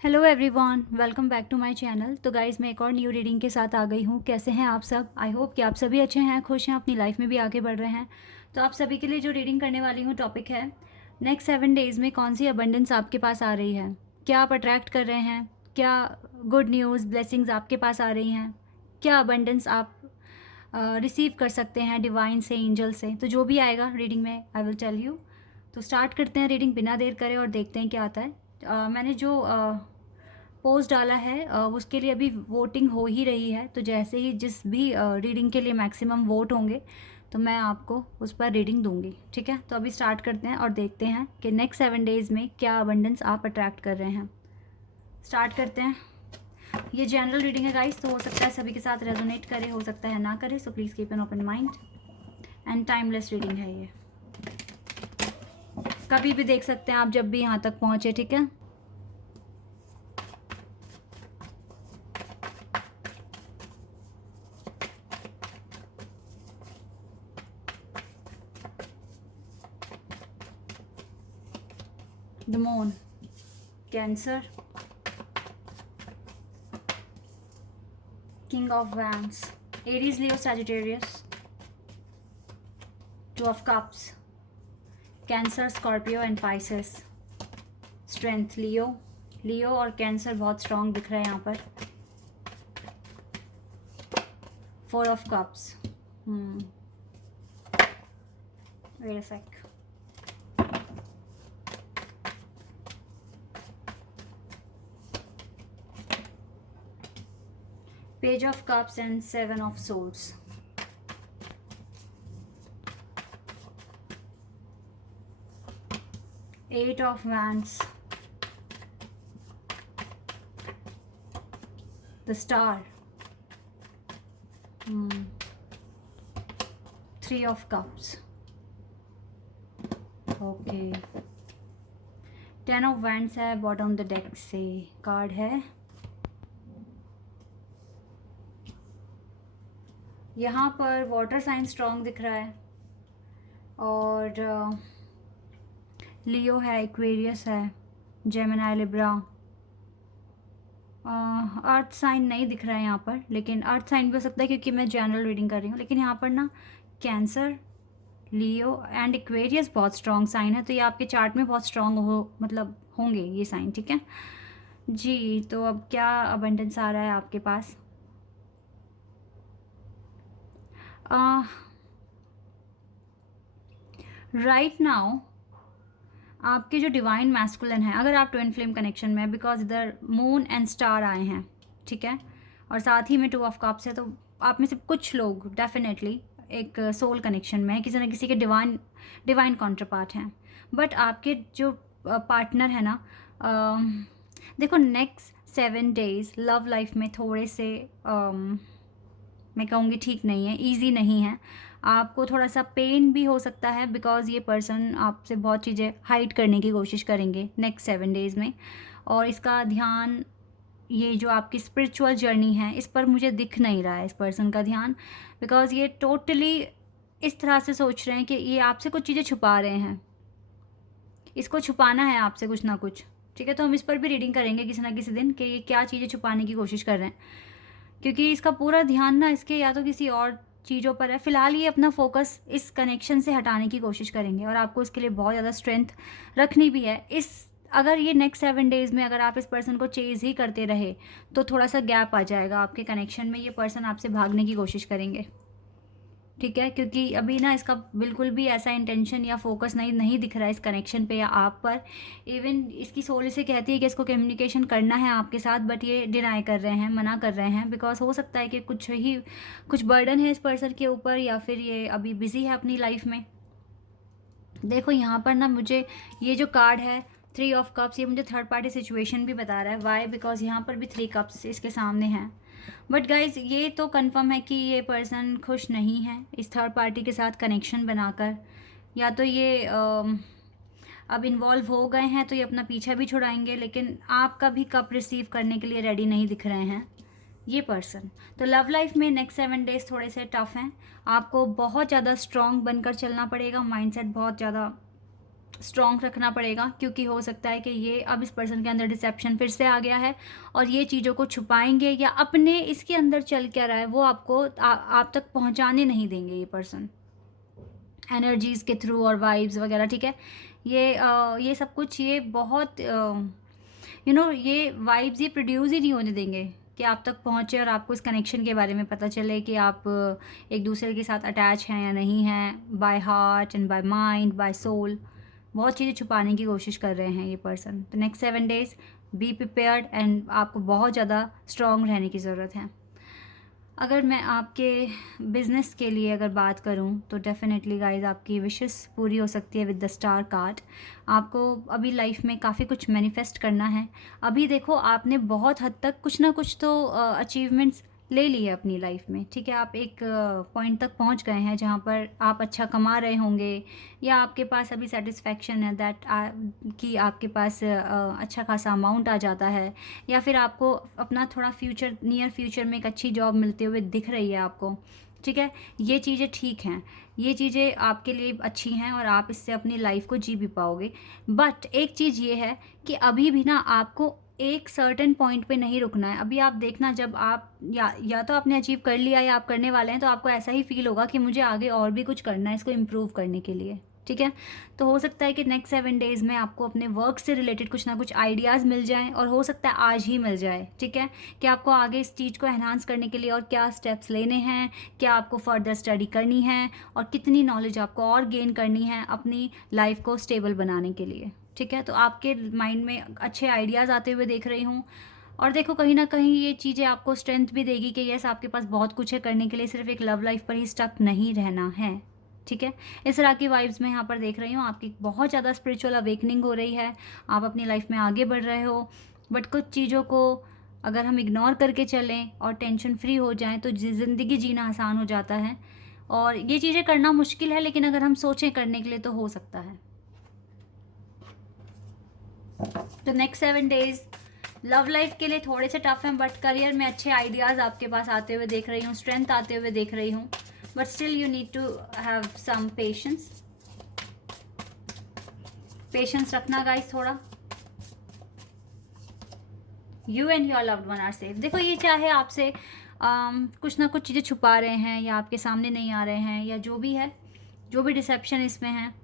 Hello everyone, welcome back to my channel. तो guys, मैं एक और न्यू रीडिंग के साथ आ गई हूँ। कैसे हैं आप सब? आई होप कि आप सभी अच्छे हैं, खुश हैं, अपनी लाइफ में भी आगे बढ़ रहे हैं। तो आप सभी के लिए जो रीडिंग करने वाली हूँ, टॉपिक है नेक्स्ट 7 डेज़ में कौन सी अबंडेंस आपके पास आ रही है। क्या आप अट्रैक्ट कर रहे हैं? क्या गुड न्यूज़, ब्लेसिंग्स आपके पास आ रही हैं? क्या अबंडेंस आप रिसीव कर सकते हैं डिवाइन से, एंजल से? तो जो भी आएगा रीडिंग में आई विल टेल यू। तो स्टार्ट करते हैं रीडिंग बिना देर करे और देखते हैं क्या आता है। मैंने जो पोस्ट डाला है उसके लिए अभी वोटिंग हो ही रही है। तो जैसे ही जिस भी रीडिंग के लिए मैक्सिमम वोट होंगे तो मैं आपको उस पर रीडिंग दूंगी। ठीक है, तो अभी स्टार्ट करते हैं और देखते हैं कि नेक्स्ट 7 डेज़ में क्या अबंडेंस आप अट्रैक्ट कर रहे हैं। स्टार्ट करते हैं। ये जनरल रीडिंग है गाइस, तो हो सकता है सभी के साथ रेजोनेट करे, हो सकता है ना करे। So please keep an open mind. And timeless reading है ये, कभी भी देख सकते हैं आप जब भी यहाँ तक पहुँचे। ठीक है, the moon, cancer, King of Wands, Aries, Leo, Sagittarius, Two of Cups, Cancer, Scorpio and Pisces. Strength, Leo और Cancer बहुत strong दिख रहा है यहाँ पर. Four of Cups. Wait a sec. Page of Cups and Seven of Swords. Eight of Wands. The Star. Three of Cups. Okay. Ten of Wands है bottom the deck से card है। यहाँ पर वाटर साइन स्ट्रॉन्ग दिख रहा है और लियो है, एक्वेरियस है, जेमिनी, लिब्रा। अर्थ साइन नहीं दिख रहा है यहाँ पर, लेकिन अर्थ साइन भी हो सकता है क्योंकि मैं जनरल रीडिंग कर रही हूँ। लेकिन यहाँ पर ना कैंसर, लियो एंड एक्वेरियस बहुत स्ट्रॉन्ग साइन है। तो ये आपके चार्ट में बहुत स्ट्रॉन्ग मतलब होंगे ये साइन। ठीक है जी, तो अब क्या अबंडेंस आ रहा है आपके पास? राइट नाउ आपके जो डिवाइन मैस्कुलिन है, अगर आप ट्विन फ्लेम कनेक्शन में, बिकॉज इधर मून एंड स्टार आए हैं, ठीक है, और साथ ही में टू ऑफ कप्स है, तो आप में से कुछ लोग डेफिनेटली एक सोल कनेक्शन में है, किसी न किसी के डिवाइन कॉन्ट्रपार्ट हैं। बट आपके जो पार्टनर है ना, देखो नेक्स्ट 7 डेज़ लव लाइफ में थोड़े से मैं कहूँगी ठीक नहीं है, ईजी नहीं है। आपको थोड़ा सा पेन भी हो सकता है बिकॉज़ ये पर्सन आपसे बहुत चीज़ें हाइड करने की कोशिश करेंगे नेक्स्ट 7 डेज़ में। और इसका ध्यान, ये जो आपकी स्पिरिचुअल जर्नी है, इस पर मुझे दिख नहीं रहा है इस पर्सन का ध्यान, बिकॉज़ ये टोटली इस तरह से सोच रहे हैं कि ये आपसे कुछ चीज़ें छुपा रहे हैं, इसको छुपाना है आपसे कुछ ना कुछ। ठीक है, तो हम इस पर भी रीडिंग करेंगे किसी ना किसी दिन कि ये क्या चीज़ें छुपाने की कोशिश कर रहे हैं, क्योंकि इसका पूरा ध्यान ना इसके या तो किसी और चीज़ों पर है। फ़िलहाल ये अपना फोकस इस कनेक्शन से हटाने की कोशिश करेंगे और आपको इसके लिए बहुत ज़्यादा स्ट्रेंथ रखनी भी है। अगर ये नेक्स्ट 7 डेज़ में अगर आप इस पर्सन को चेज़ ही करते रहे तो थोड़ा सा गैप आ जाएगा आपके कनेक्शन में, ये पर्सन आपसे भागने की कोशिश करेंगे। ठीक है, क्योंकि अभी ना इसका बिल्कुल भी ऐसा इंटेंशन या फोकस नहीं दिख रहा है इस कनेक्शन पे या आप पर। इवन इसकी सोल इसे कहती है कि इसको कम्युनिकेशन करना है आपके साथ, बट ये डिनाई कर रहे हैं, मना कर रहे हैं, बिकॉज हो सकता है कि कुछ बर्डन है इस पर्सन के ऊपर, या फिर ये अभी बिजी है अपनी लाइफ में। देखो यहाँ पर ना मुझे ये जो कार्ड है 3 ऑफ कप्स, ये मुझे थर्ड पार्टी सिचुएशन भी बता रहा है। वाई? बिकॉज यहाँ पर भी 3 कप्स इसके सामने हैं। बट गाइज ये तो कंफर्म है कि ये पर्सन खुश नहीं है इस थर्ड पार्टी के साथ कनेक्शन बनाकर, या तो ये अब इन्वॉल्व हो गए हैं तो ये अपना पीछा भी छुड़ाएंगे, लेकिन आपका भी कप रिसीव करने के लिए रेडी नहीं दिख रहे हैं ये पर्सन। तो लव लाइफ में नेक्स्ट 7 डेज़ थोड़े से टफ हैं, आपको बहुत ज़्यादा स्ट्रॉन्ग बनकर चलना पड़ेगा, माइंडसेट बहुत ज़्यादा स्ट्रॉन्ग रखना पड़ेगा, क्योंकि हो सकता है कि ये अब इस पर्सन के अंदर डिसेप्शन फिर से आ गया है और ये चीज़ों को छुपाएंगे या अपने इसके अंदर चल क्या रहा है वो आपको आप तक पहुंचाने नहीं देंगे ये पर्सन, एनर्जीज़ के थ्रू और वाइब्स वगैरह, ठीक है। ये सब कुछ ये बहुत ये वाइब्स ये प्रोड्यूस ही नहीं होने देंगे कि आप तक पहुँचे और आपको इस कनेक्शन के बारे में पता चले कि आप एक दूसरे के साथ अटैच हैं या नहीं हैं, by heart and by mind by soul. बहुत चीज़ें छुपाने की कोशिश कर रहे हैं ये पर्सन। तो next 7 days be prepared and आपको बहुत ज़्यादा स्ट्रॉन्ग रहने की ज़रूरत है। अगर मैं आपके बिज़नेस के लिए अगर बात करूं तो डेफ़िनेटली गाइस आपकी विशेस पूरी हो सकती है विद द स्टार कार्ड। आपको अभी लाइफ में काफ़ी कुछ मैनिफेस्ट करना है। अभी देखो आपने बहुत हद तक कुछ ना कुछ तो अचीवमेंट्स ले ली है अपनी लाइफ में, ठीक है। आप एक पॉइंट तक पहुंच गए हैं जहां पर आप अच्छा कमा रहे होंगे या आपके पास अभी सेटिस्फैक्शन है दैट कि आपके पास अच्छा खासा अमाउंट आ जाता है, या फिर आपको अपना थोड़ा फ्यूचर नियर फ्यूचर में एक अच्छी जॉब मिलते हुए दिख रही है आपको, ठीक है। ये चीज़ें ठीक हैं, ये चीज़ें आपके लिए अच्छी हैं और आप इससे अपनी लाइफ को जी भी पाओगे। बट एक चीज़ ये है कि अभी भी ना आपको एक सर्टेन पॉइंट पे नहीं रुकना है। अभी आप देखना जब आप या तो आपने अचीव कर लिया या आप करने वाले हैं तो आपको ऐसा ही फील होगा कि मुझे आगे और भी कुछ करना है इसको इम्प्रूव करने के लिए, ठीक है। तो हो सकता है कि नेक्स्ट 7 डेज़ में आपको अपने वर्क से रिलेटेड कुछ ना कुछ आइडियाज़ मिल जाएं और हो सकता है आज ही मिल जाए, ठीक है। कि आपको आगे इस चीज़ को एनहांस करने के लिए और क्या स्टेप्स लेने हैं, क्या आपको फर्दर स्टडी करनी है और कितनी नॉलेज आपको और गेन करनी है अपनी लाइफ को स्टेबल बनाने के लिए, ठीक है। तो आपके माइंड में अच्छे आइडियाज़ आते हुए देख रही हूँ। और देखो कहीं ना कहीं ये चीज़ें आपको स्ट्रेंथ भी देगी कि यस आपके पास बहुत कुछ है करने के लिए, सिर्फ एक लव लाइफ पर ही स्टक नहीं रहना है, ठीक है। इस तरह की वाइब्स मैं यहाँ पर देख रही हूँ। आपकी बहुत ज़्यादा स्पिरिचुअल अवेकनिंग हो रही है, आप अपनी लाइफ में आगे बढ़ रहे हो। बट कुछ चीज़ों को अगर हम इग्नोर करके चलें और टेंशन फ्री हो जाएं तो ज़िंदगी जीना आसान हो जाता है। और ये चीज़ें करना मुश्किल है, लेकिन अगर हम सोचें करने के लिए तो हो सकता है। तो नेक्स्ट 7 डेज़ लव लाइफ के लिए थोड़े से टफ हैं, बट करियर में अच्छे आइडियाज़ आपके पास आते हुए देख रही हूँ, स्ट्रेंथ आते हुए देख रही हूँ। But still you need to have some patience रखना गाइस थोड़ा। You and your loved one are safe. देखो ये चाहे आपसे कुछ ना कुछ चीज़ें छुपा रहे हैं या आपके सामने नहीं आ रहे हैं या जो भी है, जो भी डिसेप्शन इसमें है,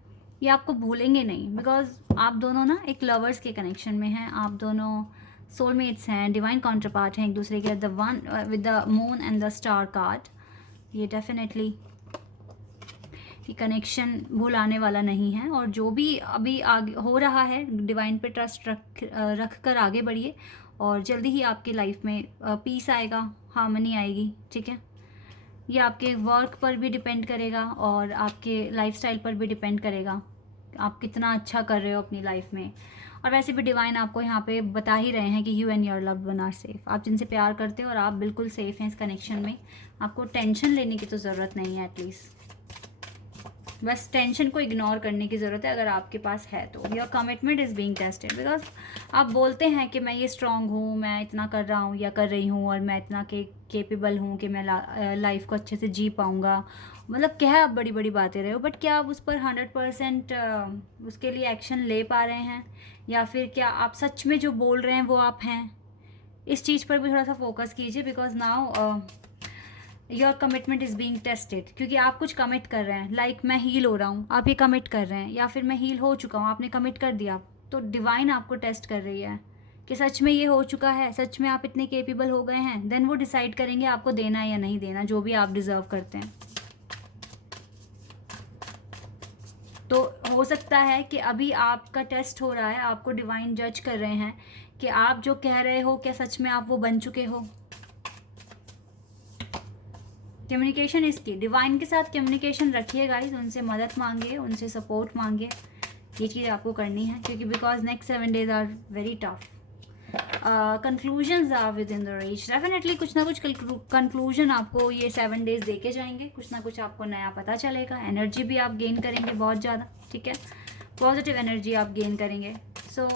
ये आपको भूलेंगे नहीं। बिकॉज आप दोनों ना एक लवर्स के कनेक्शन में हैं, आप दोनों सोलमेट्स हैं, डिवाइन काउंटरपार्ट हैं एक दूसरे के, the one with the moon and the star card. ये डेफिनेटली ये कनेक्शन भुलाने वाला नहीं है। और जो भी अभी आगे हो रहा है, डिवाइन पे ट्रस्ट रख कर आगे बढ़िए और जल्दी ही आपकी लाइफ में पीस आएगा, हार्मनी आएगी, ठीक है। ये आपके वर्क पर भी डिपेंड करेगा और आपके लाइफस्टाइल पर भी डिपेंड करेगा, आप कितना अच्छा कर रहे हो अपनी लाइफ में। और वैसे भी डिवाइन आपको यहाँ पे बता ही रहे हैं कि you and your loved one are safe. आप जिनसे प्यार करते हो और आप बिल्कुल सेफ हैं इस कनेक्शन में, आपको टेंशन लेने की तो ज़रूरत नहीं है। एटलीस्ट बस टेंशन को इग्नोर करने की ज़रूरत है अगर आपके पास है तो। Your commitment is being tested. Because आप बोलते हैं कि मैं ये स्ट्रांग हूँ, मैं इतना कर रहा हूँ या कर रही हूँ और मैं इतना केपेबल हूँ कि मैं लाइफ को अच्छे से जी पाऊँगा, मतलब क्या आप बड़ी बड़ी बातें रहे हो, बट क्या आप उस पर 100% उसके लिए एक्शन ले पा रहे हैं, या फिर क्या आप सच में जो बोल रहे हैं वो आप हैं? इस चीज़ पर भी थोड़ा सा फोकस कीजिए। Because now your commitment is being tested, क्योंकि आप कुछ कमिट कर रहे हैं। लाइक मैं हील हो रहा हूँ, आप ये कमिट कर रहे हैं, या फिर मैं हील हो चुका हूँ, आपने कमिट कर दिया, तो डिवाइन आपको टेस्ट कर रही है कि सच में ये हो चुका है, सच में आप इतने केपेबल हो गए हैं। देन वो डिसाइड करेंगे आपको देना है या नहीं देना, जो भी आप डिज़र्व करते हैं। तो हो सकता है कि अभी आपका टेस्ट हो रहा है, आपको डिवाइन जज कर रहे हैं कि आप जो कह रहे हो क्या सच में आप वो बन चुके हो। कम्युनिकेशन इसकी डिवाइन के साथ कम्युनिकेशन रखिए गाइस, उनसे मदद मांगिए, उनसे सपोर्ट मांगिए। ये चीज़ आपको करनी है क्योंकि because next 7 days are very tough. Conclusions are within the reach. Definitely कुछ ना कुछ कंक्लूजन आपको ये 7 डेज दे के जाएंगे, कुछ ना कुछ आपको नया पता चलेगा। एनर्जी भी आप गेन करेंगे बहुत ज़्यादा, ठीक है, पॉजिटिव एनर्जी आप गेन करेंगे। सो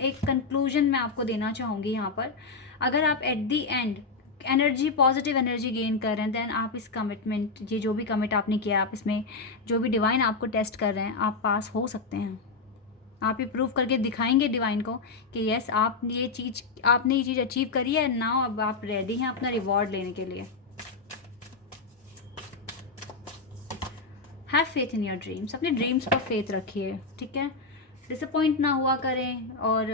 एक कंक्लूजन मैं आपको देना चाहूँगी यहाँ पर, अगर आप at the and energy positive energy gain कर रहे हैं, देन आप इस कमिटमेंट, ये जो भी कमिट आपने किया, आप इसमें जो भी डिवाइन आपको टेस्ट कर रहे हैं, आप पास हो सकते हैं। आप ही प्रूव करके दिखाएंगे डिवाइन को कि यस आपने ये चीज़ अचीव करी है। नाउ अब आप रेडी हैं अपना रिवॉर्ड लेने के लिए। Have faith in your dreams, अपने ड्रीम्स पर फेथ रखिए, ठीक है। डिसअपॉइंट ना हुआ करें और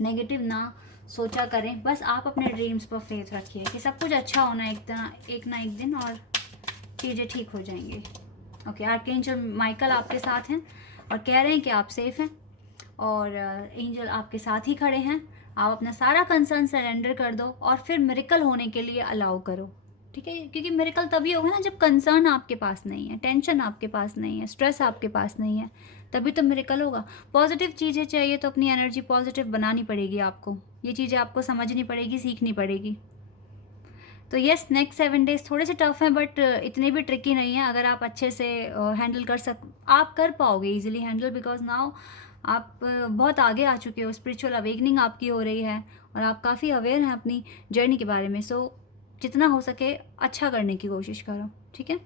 नेगेटिव ना सोचा करें, बस आप अपने ड्रीम्स पर फेथ रखिए कि सब कुछ अच्छा होना एक ना एक दिन और चीज़ें ठीक हो जाएंगी। ओके, आर्कएंजल माइकल आपके साथ हैं और कह रहे हैं कि आप सेफ हैं और एंजल आपके साथ ही खड़े हैं। आप अपना सारा कंसर्न सरेंडर कर दो और फिर मिरेकल होने के लिए अलाउ करो, ठीक है। क्योंकि मिरेकल तभी होगा ना जब कंसर्न आपके पास नहीं है, टेंशन आपके पास नहीं है, स्ट्रेस आपके पास नहीं है, तभी तो मिरेकल होगा। पॉजिटिव चीज़ें चाहिए तो अपनी एनर्जी पॉजिटिव बनानी पड़ेगी आपको, ये चीज़ें आपको समझनी पड़ेगी, सीखनी पड़ेगी। तो येस, नेक्स्ट 7 डेज थोड़े से टफ हैं बट इतने भी ट्रिकी नहीं है। अगर आप अच्छे से हैंडल आप कर पाओगे इजीली हैंडल, बिकॉज नाउ आप बहुत आगे आ चुके हो, स्पिरिचुअल अवेकनिंग आपकी हो रही है और आप काफ़ी अवेयर हैं अपनी जर्नी के बारे में। सो जितना हो सके अच्छा करने की कोशिश करो, ठीक है।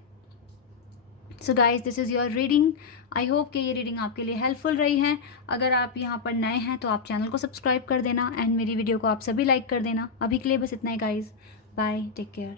So guys, this is your reading. I hope कि ये रीडिंग आपके लिए हेल्पफुल रही है। अगर आप यहाँ पर नए हैं तो आप चैनल को सब्सक्राइब कर देना एंड मेरी वीडियो को आप सभी लाइक कर देना। अभी के लिए बस इतना ही गाइज, बाय, टेक केयर।